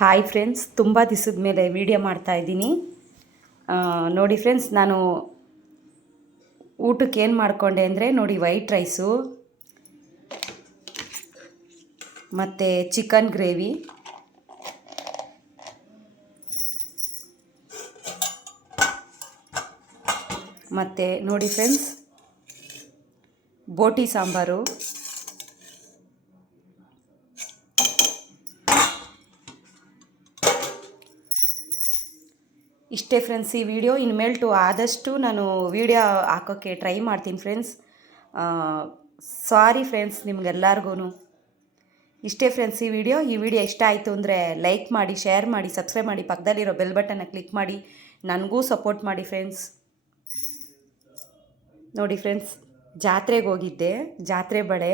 Hi friends, ತುಂಬ ದಿವಸದ ಮೇಲೆ ವಿಡಿಯೋ ಮಾಡ್ತಾಯಿದ್ದೀನಿ. ನೋಡಿ ಫ್ರೆಂಡ್ಸ್, ನಾನು ಊಟಕ್ಕೆ ಏನು ಮಾಡಿಕೊಂಡೆ ಅಂದರೆ ನೋಡಿ, ವೈಟ್ ರೈಸು ಮತ್ತು ಚಿಕನ್ ಗ್ರೇವಿ ಮತ್ತು ನೋಡಿ ಫ್ರೆಂಡ್ಸ್, ಬೋಟಿ ಸಾಂಬಾರು, ಇಷ್ಟೇ ಫ್ರೆಂಡ್ಸ್. ಈ ವಿಡಿಯೋ ಇನ್ಮೇಲ್ಟು ಆದಷ್ಟು ನಾನು ವಿಡಿಯೋ ಹಾಕೋಕ್ಕೆ ಟ್ರೈ ಮಾಡ್ತೀನಿ ಫ್ರೆಂಡ್ಸ್. ಸಾರಿ ಫ್ರೆಂಡ್ಸ್ ನಿಮ್ಗೆಲ್ಲರಿಗೂ. ಇಷ್ಟೇ ಫ್ರೆಂಡ್ಸ್ ಈ ವಿಡಿಯೋ ಇಷ್ಟ ಆಯಿತು ಅಂದರೆ ಲೈಕ್ ಮಾಡಿ, ಶೇರ್ ಮಾಡಿ, ಸಬ್ಸ್ಕ್ರೈಬ್ ಮಾಡಿ, ಪಕ್ಕದಲ್ಲಿರೋ ಬೆಲ್ ಬಟನ್ನ ಕ್ಲಿಕ್ ಮಾಡಿ ನನಗೂ ಸಪೋರ್ಟ್ ಮಾಡಿ ಫ್ರೆಂಡ್ಸ್. ನೋಡಿ ಫ್ರೆಂಡ್ಸ್, ಜಾತ್ರೆಗೆ ಹೋಗಿದ್ದೆ, ಜಾತ್ರೆ ಬಳೆ